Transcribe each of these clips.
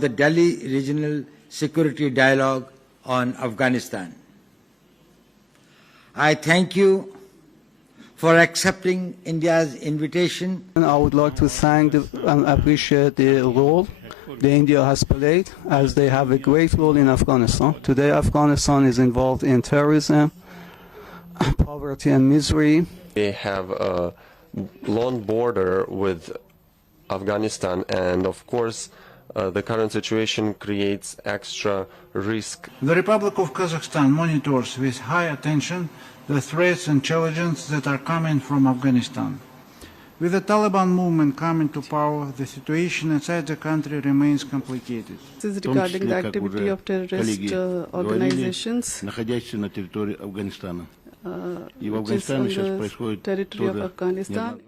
The Delhi Regional Security Dialogue on Afghanistan. I thank you for accepting India's invitation. I would like to thank and appreciate the role that India has played, as they have a great role in Afghanistan. Today, Afghanistan is involved in terrorism, poverty and misery. They have a long border with Afghanistan, and of course the current situation creates extra risk. The Republic of Kazakhstan monitors with high attention the threats and challenges that are coming from Afghanistan. With the Taliban movement coming to power, the situation inside the country remains complicated. This is regarding the activity of terrorist organizations, находящиеся на территории Афганистана. И в which is on Афганистане сейчас the происходит territory of Afghanistan.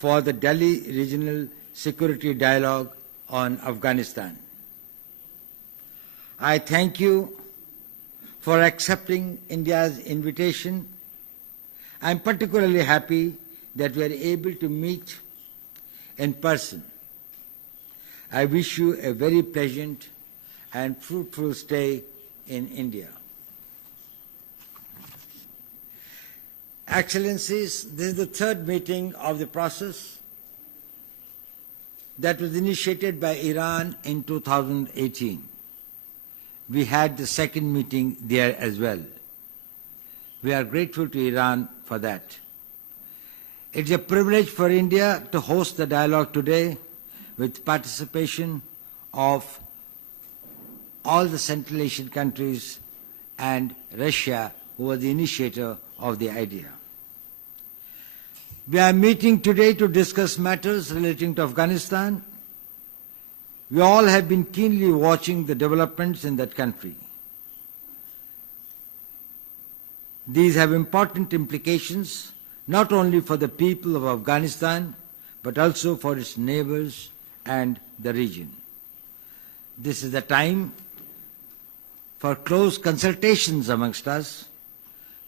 For the Delhi Regional Security Dialogue on Afghanistan. I thank you for accepting India's invitation. I am particularly happy that we are able to meet in person. I wish you a very pleasant and fruitful stay in India. Excellencies, this is the third meeting of the process that was initiated by Iran in 2018. We had the second meeting there as well. We are grateful to Iran for that. It's a privilege for India to host the dialogue today with participation of all the Central Asian countries and Russia, who was the initiator of the idea. We are meeting today to discuss matters relating to Afghanistan. We all have been keenly watching the developments in that country. These have important implications not only for the people of Afghanistan, but also for its neighbors and the region. This is the time for close consultations amongst us,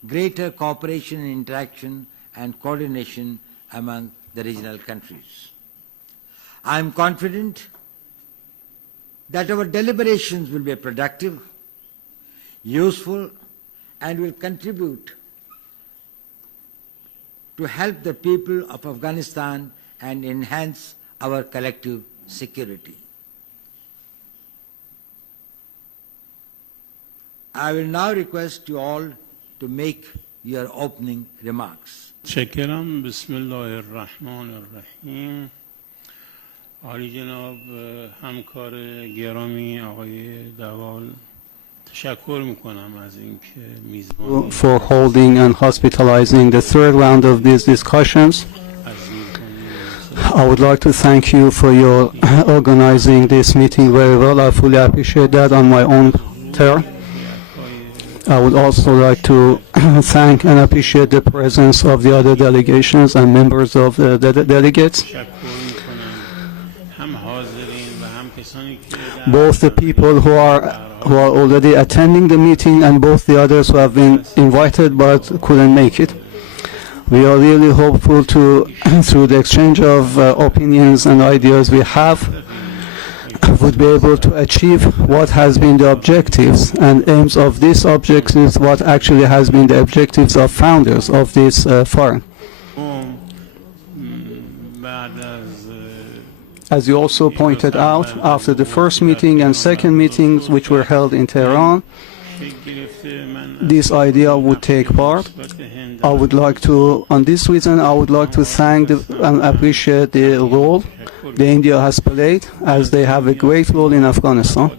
greater cooperation and interaction and coordination among the regional countries. I am confident that our deliberations will be productive, useful, and will contribute to help the people of Afghanistan and enhance our collective security. I will now request you all to make your opening remarks. شکرم. بسم الله الرحمن الرحیم. عالی جناب همکار گرامی آقای دوال، تشکر میکنم از اینکه میزبانی for holding and hospitalizing the third round of these discussions. I would like to thank you for your organizing this meeting very well. I fully appreciate that on my own turn. I would also like to thank and appreciate the presence of the other delegations and members of the delegates. Both the people who are already attending the meeting and both the others who have been invited but couldn't make it. We are really hopeful to, through the exchange of opinions and ideas we have, would be able to achieve what has been the objectives and aims of these objectives, what actually has been the objectives of founders of this forum. As you also pointed out, after the first meeting and second meetings which were held in Tehran, this idea would take part. I would like to, on this reason, I would like to thank and appreciate the role that India has played, as they have a great role in Afghanistan.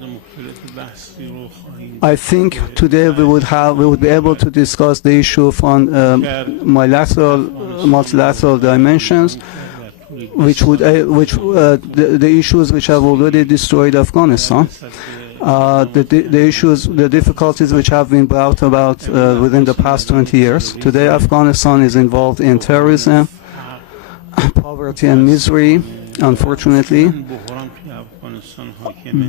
I think today we would be able to discuss the issue from multilateral dimensions, the issues which have already destroyed Afghanistan, the difficulties which have been brought about within the past 20 years. Today, Afghanistan is involved in terrorism, poverty and misery, unfortunately.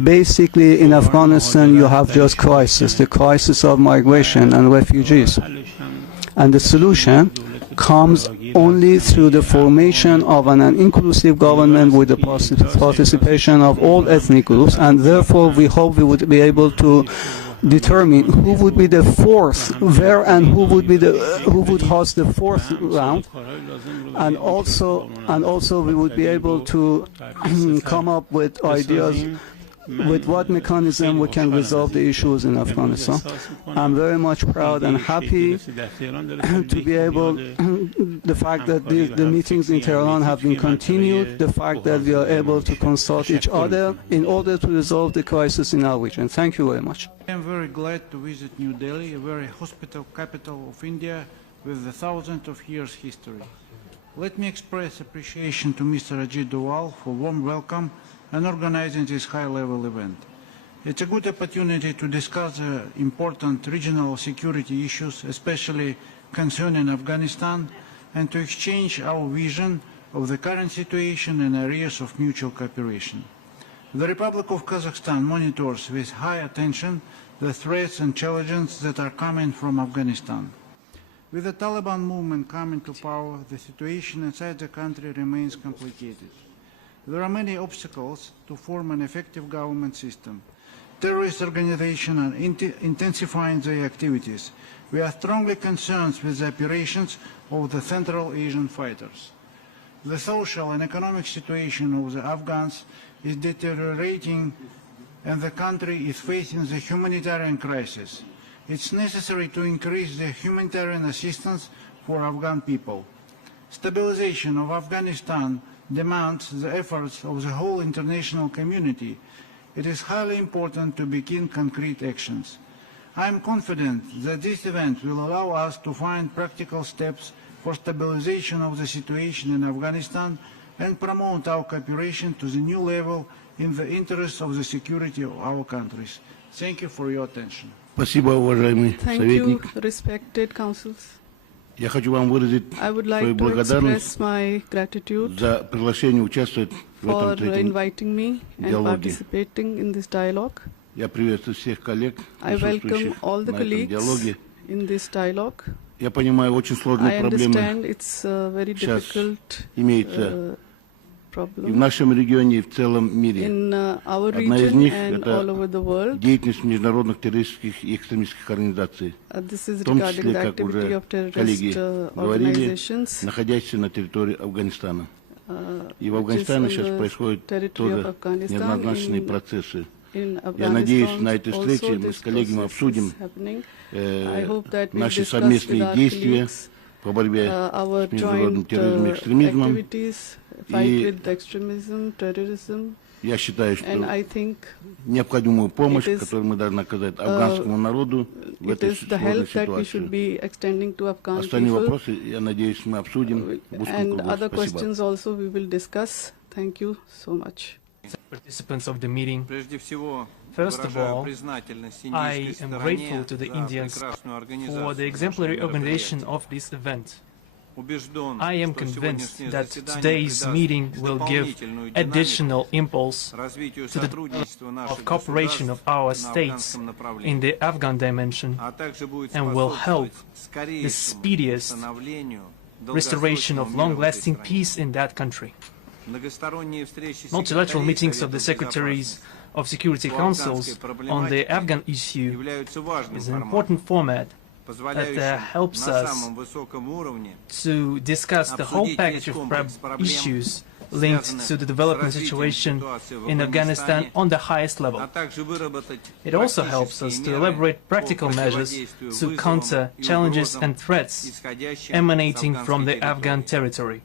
Basically, in Afghanistan, you have just crisis, the crisis of migration and refugees. And the solution comes only through the formation of an inclusive government with the participation of all ethnic groups, and therefore we hope we would be able to determine who would be the fourth, where and who would host the fourth round, and also we would be able to come up with ideas with what mechanism we can resolve the issues in Afghanistan. I'm very much proud and happy to be able, the fact that the meetings in Tehran have been continued, the fact that we are able to consult each other in order to resolve the crisis in our region. Thank you very much. I am very glad to visit New Delhi, a very hospitable capital of India with a thousands of years history. Let me express appreciation to Mr. Ajit Doval for warm welcome and organizing this high-level event. It's a good opportunity to discuss important regional security issues, especially concerning Afghanistan, and to exchange our vision of the current situation and areas of mutual cooperation. The Republic of Kazakhstan monitors with high attention the threats and challenges that are coming from Afghanistan. With the Taliban movement coming to power, the situation inside the country remains complicated. There are many obstacles to form an effective government system. Terrorist organizations are intensifying their activities. We are strongly concerned with the operations of the Central Asian fighters. The social and economic situation of the Afghans is deteriorating, and the country is facing the humanitarian crisis. It's necessary to increase the humanitarian assistance for Afghan people. Stabilization of Afghanistan demands the efforts of the whole international community. It is highly important to begin concrete actions. I am confident that this event will allow us to find practical steps for stabilization of the situation in Afghanistan and promote our cooperation to the new level in the interest of the security of our countries. Thank you for your attention. Спасибо, уважаемый советник. Thank you, respected councils. Я хочу вам выразить свою благодарность за приглашение участвовать в этом третьем диалоге. Я приветствую всех коллег, присутствующих на этом диалоге. Я понимаю, очень сложные проблемы сейчас имеются и в нашем регионе, и в целом мире. Одна из них – это деятельность международных террористических и экстремистских организаций, в том числе, как уже коллеги говорили, находящиеся на территории Афганистана. И в Афганистане сейчас происходят тоже неоднозначные процессы. Я надеюсь, на этой встрече мы с коллегами обсудим наши совместные действия по борьбе с международным терроризмом и экстремизмом. И я считаю, что необходимую помощь, которую мы должны оказать афганскому народу в этой сложной ситуации. Остальные вопросы, я надеюсь, мы обсудим в узком кругу. Спасибо. Participants of the meeting. First of all, I am grateful to the Indians for the exemplary organization of this event. I am convinced that today's meeting will give additional impulse to the development of cooperation of our states in the Afghan dimension and will help the speediest restoration of long-lasting peace in that country. Multilateral meetings of the Secretaries of Security Councils on the Afghan issue is an important format that helps us to discuss the whole package of issues linked to the development situation in Afghanistan on the highest level. It also helps us to elaborate practical measures to counter challenges and threats emanating from the Afghan territory.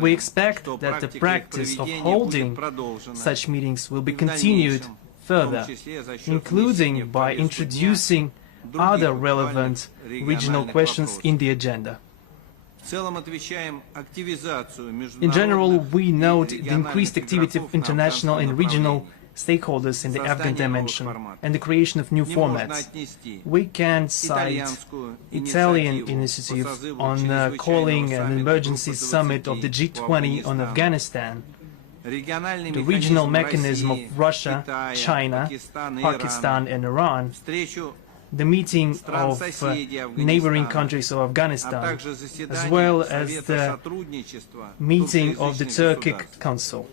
We expect that the practice of holding such meetings will be continued further, including by introducing other relevant regional questions in the agenda. In general, we note the increased activity of international and regional stakeholders in the Afghan dimension and the creation of new formats. We can cite Italian initiative on calling an emergency summit of the G20 on Afghanistan, the regional mechanism of Russia, China, Pakistan and Iran, the meeting of neighboring countries of Afghanistan, as well as the meeting of the Turkic Council.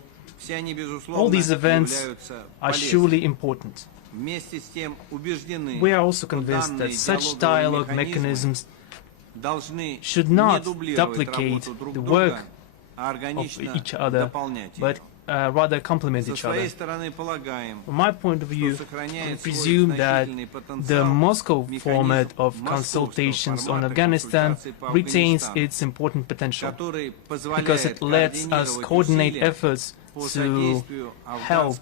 All these events are surely important. We are also convinced that such dialogue mechanisms should not duplicate the work of each other, but rather complement each other. From my point of view, I presume that the Moscow format of consultations on Afghanistan retains its important potential, because it lets us coordinate efforts to help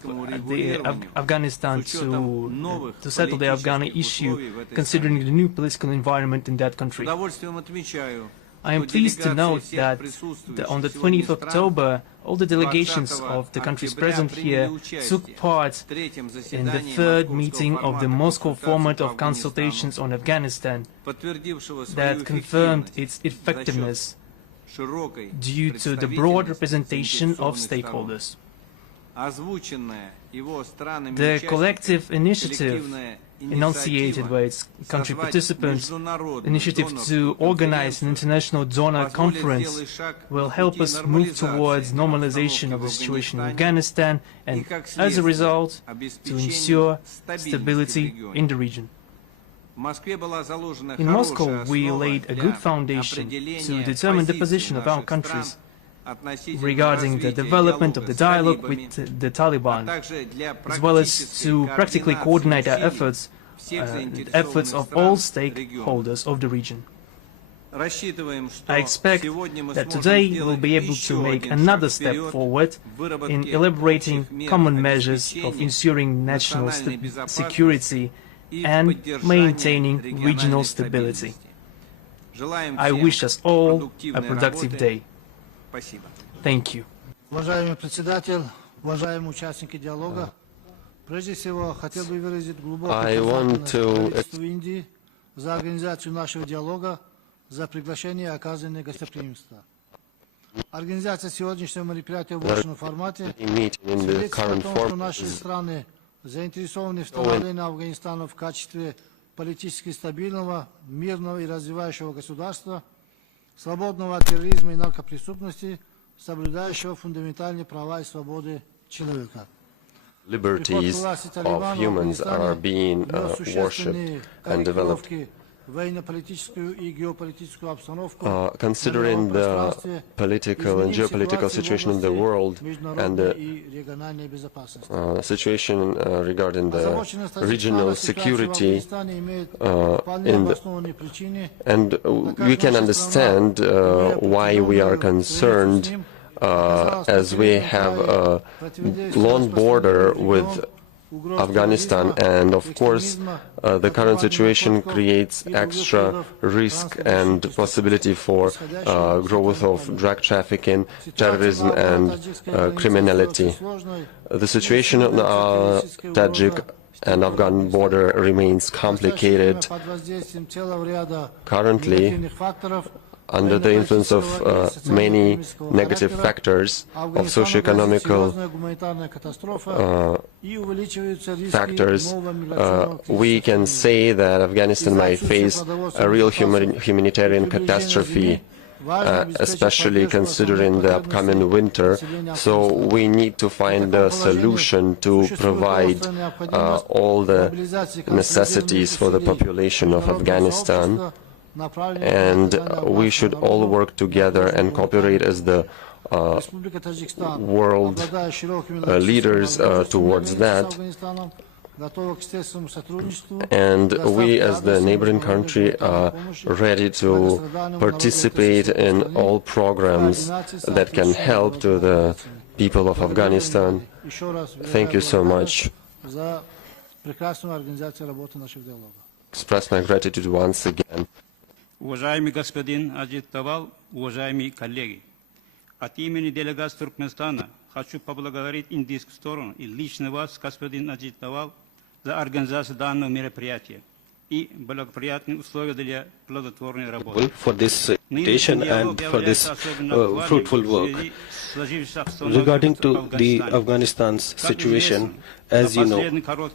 Afghanistan to settle the Afghan issue, considering the new political environment in that country. I am pleased to note that on the 20th of October, all the delegations of the countries present here took part in the third meeting of the Moscow format of consultations on Afghanistan that confirmed its effectiveness due to the broad representation of stakeholders. The collective initiative enunciated by its country participants, initiative to organize an international donor conference, will help us move towards normalization of the situation in Afghanistan and, as a result, to ensure stability in the region. In Moscow, we laid a good foundation to determine the position of our countries regarding the development of the dialogue with the Taliban, as well as to practically coordinate our efforts, the efforts of all stakeholders of the region. I expect that today we will be able to make another step forward in elaborating common measures of ensuring national security and maintaining regional stability. I wish us all a productive day. Thank you. Уважаемый председатель, уважаемые участники диалога, прежде всего хотел бы выразить глубокую благодарность Индии за организацию нашего диалога, за приглашение и оказанное гостеприимство. Организация сегодняшнего мероприятия в очном формате свидетельствует о том, что наши страны заинтересованы в становлении Афганистана в качестве политически стабильного, мирного и развивающего государства, свободного от терроризма и наркопреступности, соблюдающего фундаментальные права и свободы человека. Liberties of humans are being worshipped and developed. Considering the political and geopolitical situation in the world and the situation regarding the regional security, and we can understand why we are concerned, as we have a long border with Afghanistan, and of course the current situation creates extra risk and possibility for growth of drug trafficking, terrorism and criminality. The situation on the Tajik and Afghan border remains complicated. Currently, under the influence of many negative factors, of socio-economical factors, we can say that Afghanistan might face a real humanitarian catastrophe, especially considering the upcoming winter. So we need to find a solution to provide all the necessities for the population of Afghanistan. And we should all work together and cooperate as the world leaders towards that. And we as the neighboring country are ready to participate in all programs that can help to the people of Afghanistan. Thank you so much. за прекрасную организацию работы наших диалогов. Express my gratitude once again. Уважаемый господин Ajit Doval, уважаемые коллеги, от имени делегации Туркменистана хочу поблагодарить индийскую сторону и лично вас, господин Ajit Doval, за организацию данного мероприятия и благоприятные условия для плодотворной работы. For this invitation and for this fruitful work. Regarding to the Afghanistan's situation, as you know,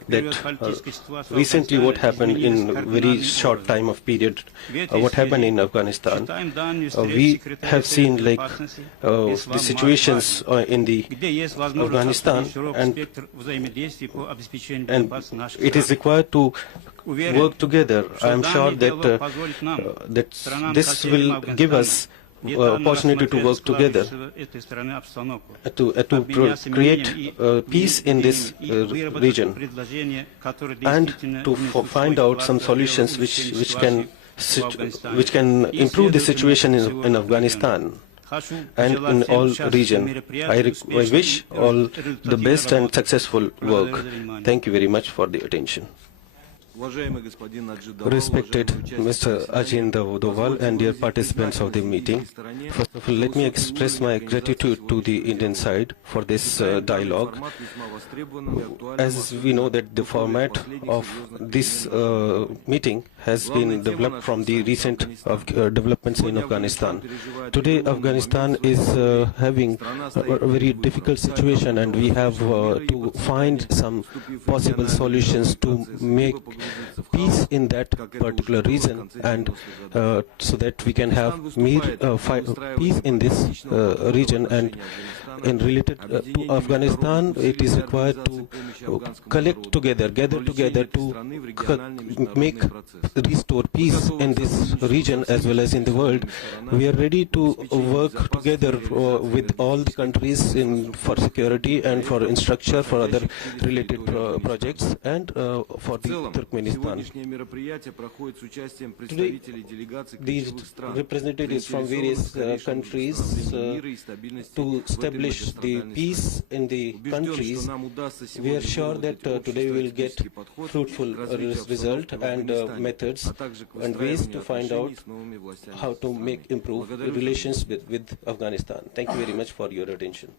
that recently what happened in a very short time of period, what happened in Afghanistan, we have seen like the situations in the Afghanistan, and it is required to work together. I am sure that this will give us opportunity to work together to create peace in this region and to find out some solutions which can improve the situation in Afghanistan and in all region. I wish all the best and successful work. Thank you very much for the attention. Respected Mr. Ajit Doval and dear participants of the meeting, first of all, let me express my gratitude to the Indian side for this dialogue. As we know that the format of this meeting has been developed from the recent developments in Afghanistan. Today, Afghanistan is having a very difficult situation, and we have to find some possible solutions to make peace in that particular region, and so that we can have peace in this region. And in related to Afghanistan, it is required to collect together, gather together to restore peace in this region as well as in the world. We are ready to work together with all the countries for security and for infrastructure, for other related projects, and for the Turkmenistan. Today, these representatives from various countries to establish the peace in the countries. We are sure that today we will get fruitful result and methods and ways to find out how to improve relations with Afghanistan. Thank you very much for your attention.